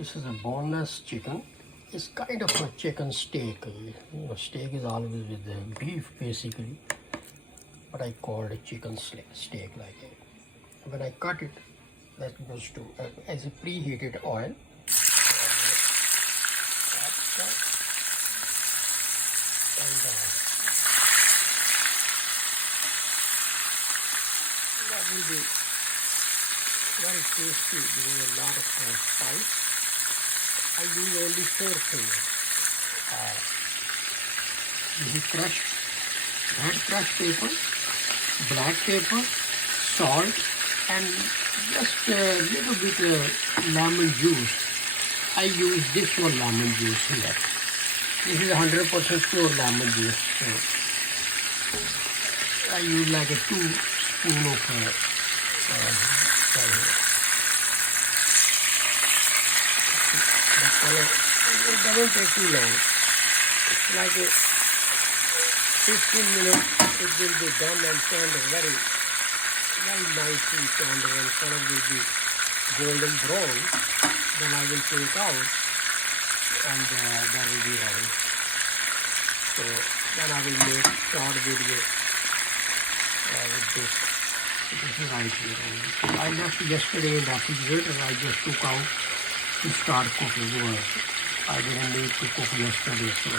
This is a boneless chicken. It's kind of a chicken steak. Steak is always with the beef basically, but I call it chicken steak like it. When I cut it, that goes to as a preheated oil. And that will be very tasty with a lot of spice. I use only 4 things. This is crushed, red crushed pepper, black pepper, salt, and just a little bit lemon juice. I use this one lemon juice here. This is 100% pure lemon juice. So I use like a 2 spoon of it doesn't take too long. It's like a 15 minutes it will be done and turned very nicely turned and color will be golden brown. Then I will take out and that will be ready. So then I will make short video with this. This is right here. I left yesterday in the refrigerator. I just took out to start cooking. I didn't need to cook yesterday, so